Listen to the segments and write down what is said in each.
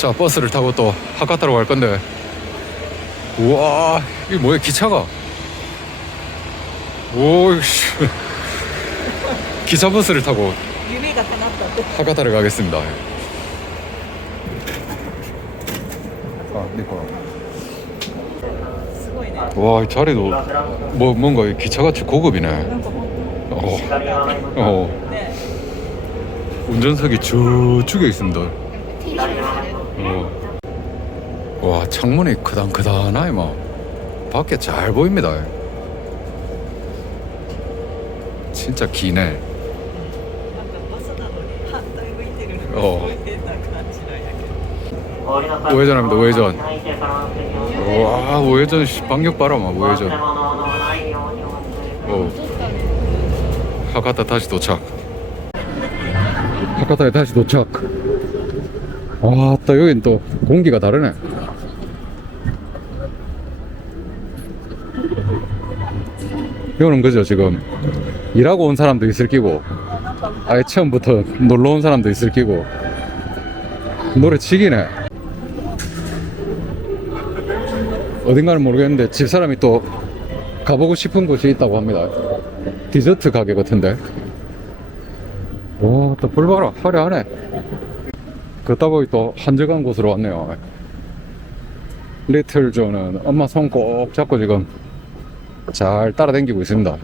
자 버스를 타고 또 하카타로 갈 건데. 우와 이게 뭐야 기차가? 오씨. 기차 버스를 타고 유미가 하나다 하카타를 가겠습니다. 아 니코 와이 자리도 뭐 뭔가 기차같이 고급이네. 어, 어. 네. 운전석이 저쪽에 있습니다. 네. 어. 와 창문이 크단크단하이 막 밖에 잘 보입니다. 진짜 기네. 어. 우회전합니다 우회전. 와 우회전 반격 바라마 우회전. 오. 하카타 다시 도착. 하카타에 다시 도착. 와또 여긴 또 공기가 다르네. 이거는 그죠 지금? 일하고 온 사람도 있을 끼고 아예 처음부터 놀러 온 사람도 있을 끼고. 노래 치기네. 어딘가는 모르겠는데 집사람이 또 가보고 싶은 곳이 있다고 합니다. 디저트 가게 같은데. 와또불 봐라 화려하네 걷다 보니 또 한적한 곳으로 왔네요. 리틀존은 엄마 손 꼭 잡고 지금 잘 따라다니고 있습니다.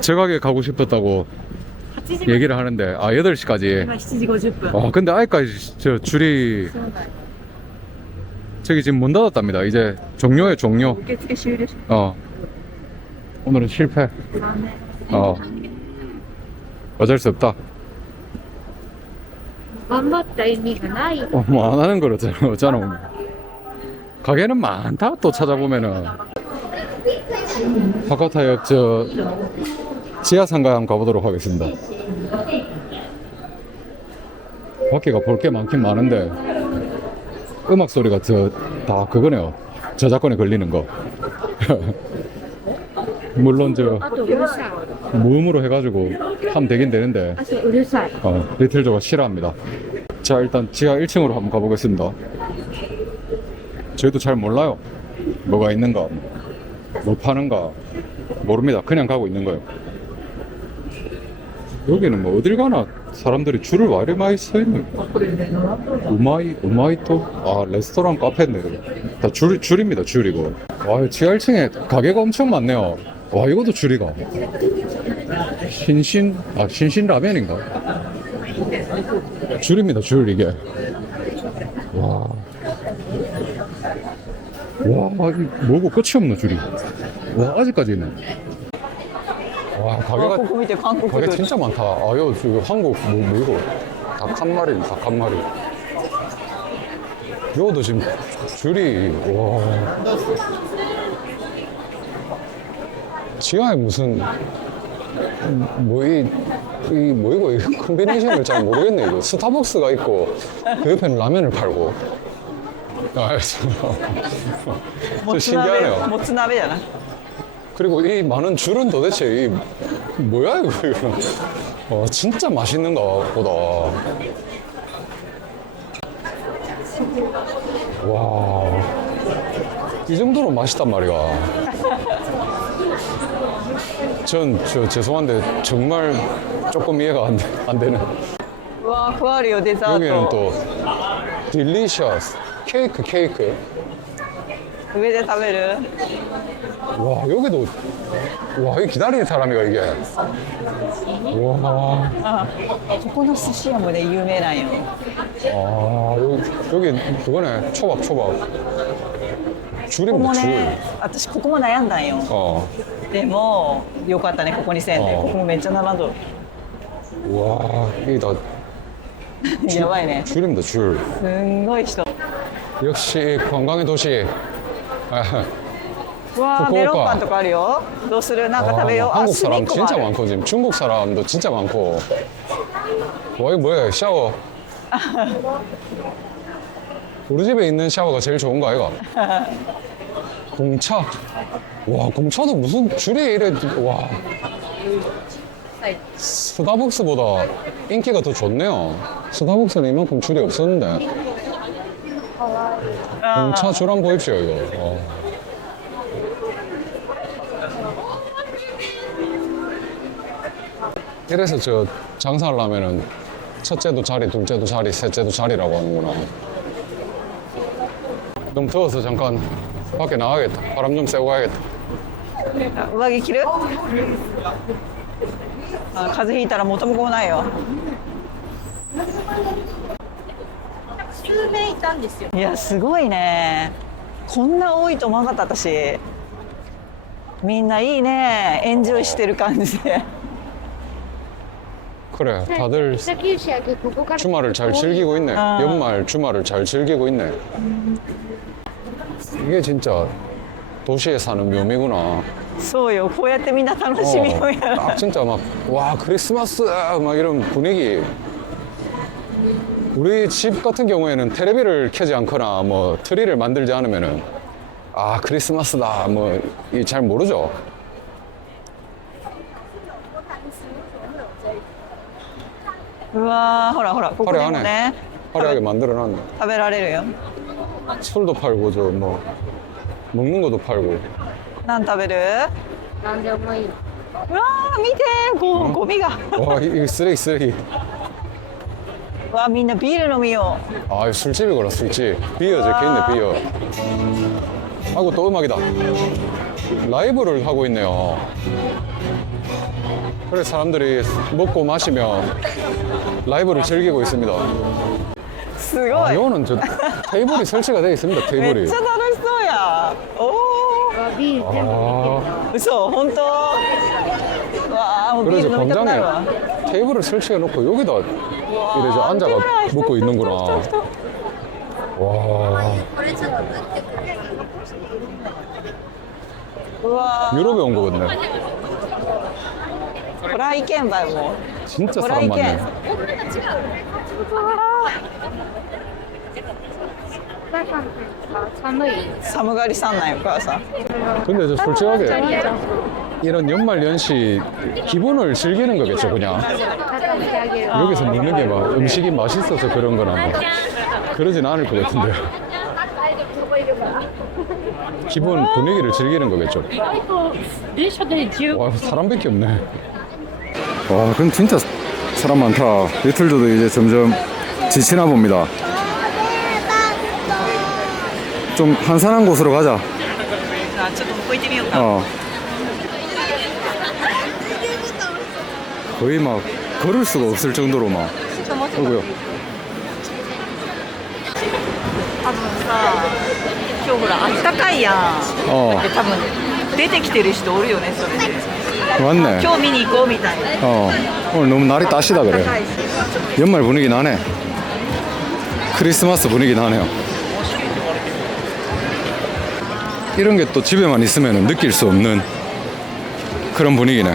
제 가게 가고 싶었다고 얘기를 하는데 아 8시까지. 아 어, 근데 아직까지 저 줄이 저기 지금 문 닫았답니다. 이제 종료에 종료. 어. 오늘은 실패. 어. 어쩔 수 없다. 頑張った意味がない。 어, 뭐 안 하는 거잖아 어쩌나 가게는 많다 또 찾아보면은 하카타역 저 지하상가 한번 가보도록 하겠습니다 밖에가 볼 게 많긴 많은데 음악 소리가 저 다 그거네요 저작권에 걸리는 거 물론 저 あとうるさい。 모음으로 해가지고 하면 되긴 되는데. 어, 리틀 조가 싫어합니다. 자 일단 지하 1층으로 한번 가보겠습니다. 저희도 잘 몰라요. 뭐가 있는가 뭐 파는가 모릅니다. 그냥 가고 있는 거예요. 여기는 뭐 어딜 가나 사람들이 줄을 와리 많이 서 있는 우마이 우마이 또아 레스토랑 카페인데. 다 줄, 줄입니다 줄이고. 아 지하 1층에 가게가 엄청 많네요. 와 이것도 줄이가. 신신? 아 신신 라면인가? 줄입니다 줄 이게. 와와 와, 뭐고 끝이 없나 줄이. 와 아직까지 있네 와 가게가 가게 진짜 많다. 아유 지금 한국 뭐, 뭐 이거. 닭 한 마리 닭 한 마리. 이거도 지금 줄이 와. 지하에 무슨 뭐이 이 뭐이고 이 컨비네이션을 잘 모르겠네 이거 스타벅스가 있고 그 옆에는 라면을 팔고. 아, 알겠습니다 신기하네요. 모츠나베잖아 그리고 이 많은 줄은 도대체 이 뭐야 이거? 이거 와 진짜 맛있는가 보다. 와 이 정도로 맛있단 말이야. 전 저 죄송한데 정말 조금 이해가 안, 돼- 안 되는 うわーふわるよデザ 여기는 ート 또 딜리셔스 케이크 케이크 上で食べる 와 여기도 와 여기 기다리는 사람이가 이게 와 あここの寿司屋もね有名なんよ 아 여기 여기 그거네 초밥 초밥 ここ 줄입니다 も 줄 ね私ここも悩んだんよ 어. でもよかったねここにせんであーここもめっちゃ並んどる 와 이게 다 やばいね 줄입니다 줄 すんごい人 역시 관광의 도시 아, うわー福岡メロンパンとかあるよどうするなんか食べよう 아, あ 한국 スニ 사람 ックも 진짜 ある 많고 지금 중국 사람도 진짜 많고 와 이거 뭐야 샤워 우리 집에 있는 샤워가 제일 좋은 거 아이가 공차 와 공차도 무슨 줄이 이래 와 스타벅스보다 인기가 더 좋네요 스타벅스는 이만큼 줄이 없었는데 음, 차줄 한번 보십시오, 이거. 어. 이래서 저 장사하려면은 첫째도 자리, 둘째도 자리, 셋째도 자리라고 하는구나. 너무 더워서 잠깐 밖에 나가겠다. 바람 좀 쐬고 가야겠다. 上着着るあ風邪ひいたら元も子もないよ数名いたんですよ。いやすごいねこんな多いと思わなかった私みんないいねエンジョイしてる感じで 그래, 다들北九州駅ここから 주말을 잘 즐기고 있네. 아. 연말 주말을 잘 즐기고 있네. 이게 진짜 도시에 사는 묘미구나. そうよこうやってみんな楽しみをやる 딱 진짜 막 와 크리스마스 막 이런 분위기. 우리 집 같은 경우에는 테레비를 켜지 않거나 뭐 트리를 만들지 않으면은 아 크리스마스다 뭐 잘 모르죠. うわーほらほらここでもね 화려하게 만들어놨네. 食べられるよ 술도 팔고 저 뭐 먹는 것도 팔고. 何食べるなんでもいい。うわー見てゴゴミが 와 이- 이 쓰레기 쓰레기. うわみんなビール飲みよ 아 술집이구나 술집 비어 적혀있네 비어 아이고 또 음악이다 라이브를 하고 있네요 그래 사람들이 먹고 마시며 라이브를 즐기고 있습니다 うすご 아, い 이거는 저 테이블이 설치가 되어 있습니다 めっ 테이블이 ちゃ楽し そうやおあビール全部いける。 아 お嘘本当うわーもうビー 그래서 ル飲みたくなるわ 광장에 테이블을 설치해 놓고 여기다 이래 저 앉아가 먹고 있는구나 와 うわ 유럽에 온 거 같네 ーフライ券売も 진짜 フラ 사람 イ 많네 券うわお母さん 寒い。ー寒がりさんなんよお母さん 근데 저 솔직하게 이런 연말 연시 기분을 즐기는 거겠죠 그냥 肩してあげる。 여기서 먹는 게 막 음식이 맛있어서 그런 거나 뭐 그러진 않을 것 같은데요 そこいるから。 기분 분위기를 즐기는 거겠죠 意外と電車で10 와 사람밖에 없네 와 그럼 진짜 사람 많다 리틀도도 이제 점점 지치나 봅니다 좀 한산한 곳으로 가자 あちょっとここ行ってみようか 어. 거의 막 걸을 수가 없을 정도로 막. 어구요. 多分さ今日ほらあったかいやん 어, で多分出てきてる人おるよねそれで 맞네. 今日見に行こうみたいな 어, 오늘 너무 날이 따시다 그래. 高いし 연말 분위기 나네. 크리스마스 분위기 나네요. 이런 게 또 집에만 있으면 느낄 수 없는 그런 분위기네.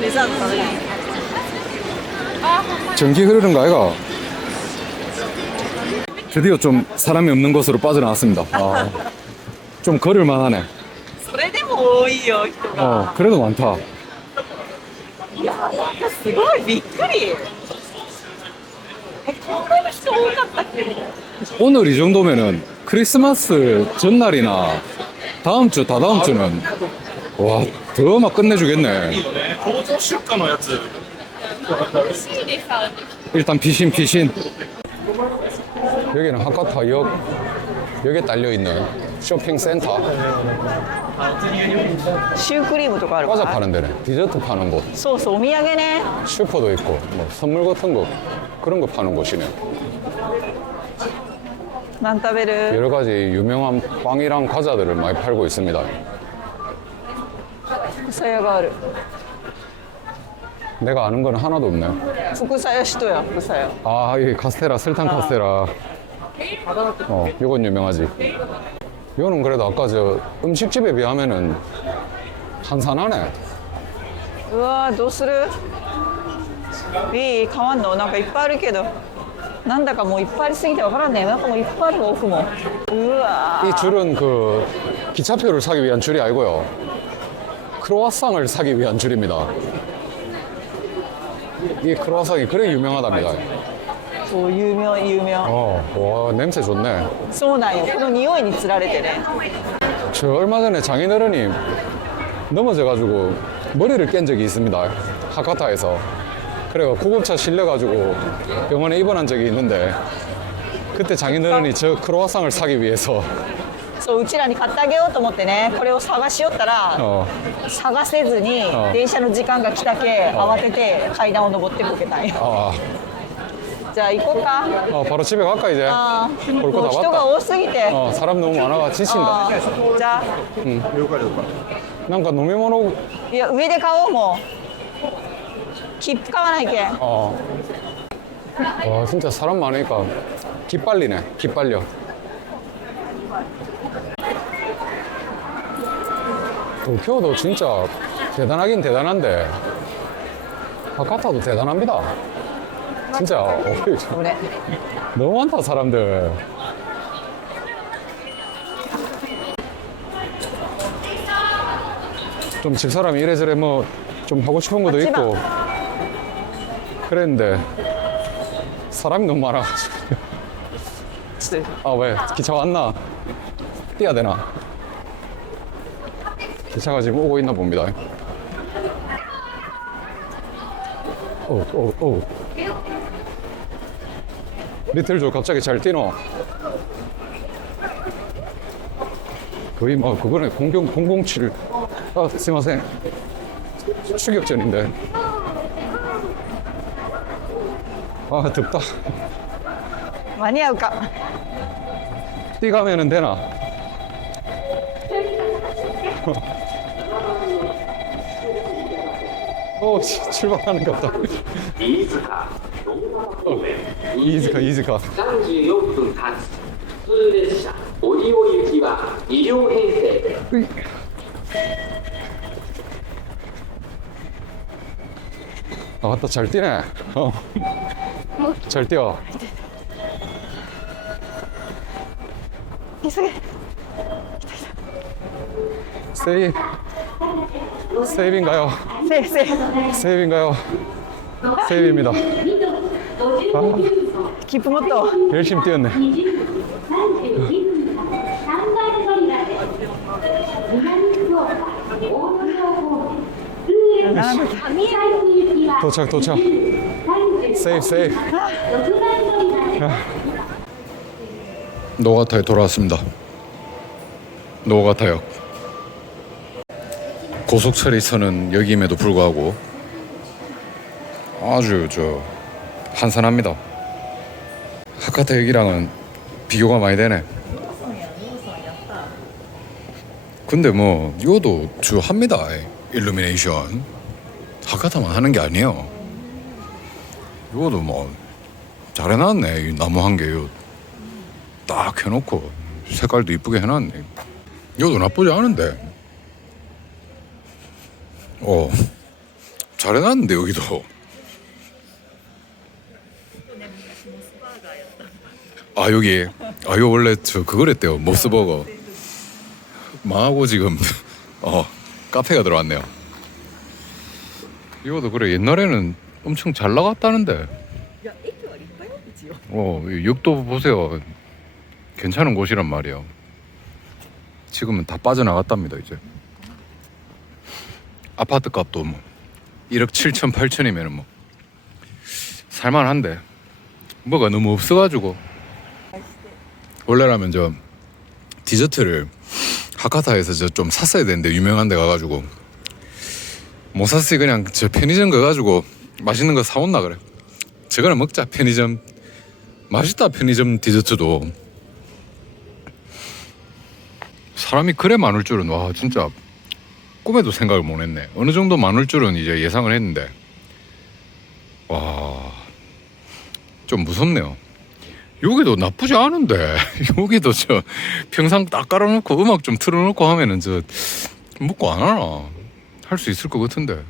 デザート食べる 전기 흐르는 거 아이가? 드디어 좀 사람이 없는 곳으로 빠져나왔습니다. 아, 좀 걸을 만하네. それでも多いよ人が 어, 그래도 많다. いやなんかすごいびっくりえこんなに人多かったっけ 오늘 이 정도면은 크리스마스 전날이나 다음 주, 다다음 주는 와, 더 막 끝내주겠네. 工場出荷のやつ 일단 피신, 피신. 여기는 하카타역, 역에 딸려있는 쇼핑센터. シュークリームとかある 과자 か 파는 데네. 디저트 파는 곳. そうそうお土産ね 슈퍼도 있고, 뭐 선물 같은 거, 그런 거 파는 곳이네. 何食べる 여러 가지 유명한 빵이랑 과자들을 많이 팔고 있습니다. 副菜屋がある 내가 아는 건 하나도 없네. 副菜屋人や副菜屋 아, 이 카스테라, 설탕 카스테라. 어, 요건 유명하지. 요거는 그래도 아까 저 음식집에 비하면은 한산하네. うわーどうするいい変わんのなんかいっぱいあるけど なんだかもういっぱいありすぎてわからんねなんかもういっぱいある奥もうわ 이 ー 줄은 그 기차표를 사기 위한 줄이 아니고요. 크로와상을 사기 위한 줄입니다. 이 크로와상이 그래 유명하답니다. そう有名有名 어, 와 냄새 좋네. そうなんよこの匂いにつられてね 저 얼마 전에 장인어른이 넘어져가지고 머리를 깬 적이 있습니다. 하카타에서. 그래가 구급차 실려가지고 병원에 입원한 적이 있는데 그때 장인어른이 저 크로와상을 사기 위해서 そううちらに買ってあげようと思ってねこれを探しよったら、 어, 探せずにあ電車の時間が来たけ慌てて階段を上ってこけたんよ 아, じゃあ行こうか 어, 바로 집에 갈까 이제? あー 볼 も 거 う 다 人が 봤다. 多すぎて 어, 사람 너무 많아가 지친다. あーじゃあ 뭔가飲み物 いや上で買おうもう 깊가만하게. 어. 와 진짜 사람 많으니까 기빨리네. 기빨려. 도쿄도 진짜 대단하긴 대단한데 바깥타도 대단합니다. 진짜 그래. 너무 많다 사람들. 좀 집사람이 이래저래 뭐 좀 하고 싶은 것도 있고 그랬는데 사람이 너무 많아가지고. 아 왜? 기차 왔나. 뛰어야 되나? 기차가 지금 오고 있나 봅니다. 오오오 리틀 조 갑자기 잘 뛰노. 거의 뭐 공경 007. 아, 스마생. 추격전인데. 아, 덥다. 間に合うか 뛰가면은 되나? 오, 치- 출발하는 것 같다. 飯塚어, 이즈카, 이즈카. 34分発普通列車折尾行きは2両編成 아, 맞다. 잘 뛰네. 어. 잘 뛰어. 이승. 세이. 세이브인가요? 네, 세. 세이브인가요? 세이브입니다. 아, 기쁜 것도. 열심히 뛰었네. 도착, 도착. 세이프 세이프 노가타에 돌아왔습니다. 노가타역. 고속철이서는 여기임에도 불구하고 아주 저 한산합니다. 하카타역이랑은 비교가 많이 되네. 근데 뭐 이것도 주합니다 일루미네이션 하카타만 하는 게 아니에요. 이것도 뭐 잘해놨네. 이 나무 한 개. 이거 딱 해놓고 색깔도 이쁘게 해놨네. 이것도 나쁘지 않은데. 어, 잘 해놨는데 여기도. 아 여기 아 이거 원래 저 그거랬대요 모스버거 망하고 지금 어 카페가 들어왔네요 이것도 그래 옛날에는 엄청 잘 나갔다는데 어, 이 역도 보세요. 괜찮은 곳이란 말이에요. 지금은 다 빠져나갔답니다, 이제. 아파트 값도 뭐 1억 7천, 8천이면 뭐 살만한데 뭐가 너무 없어가지고 원래라면 저 디저트를 하카타에서 저 좀 샀어야 되는데 유명한 데 가가지고 못 샀으니 그냥 저 편의점 가가지고 맛있는 거 사온나 그래. 저거는 먹자. 편의점. 맛있다 편의점 디저트도. 사람이 그래 많을 줄은 와 진짜 꿈에도 생각을 못했네. 어느 정도 많을 줄은 이제 예상을 했는데. 와 좀 무섭네요. 여기도 나쁘지 않은데. 여기도 저 평상 딱 깔아놓고 음악 좀 틀어놓고 하면은 저 먹고 안 하나? 할 수 있을 것 같은데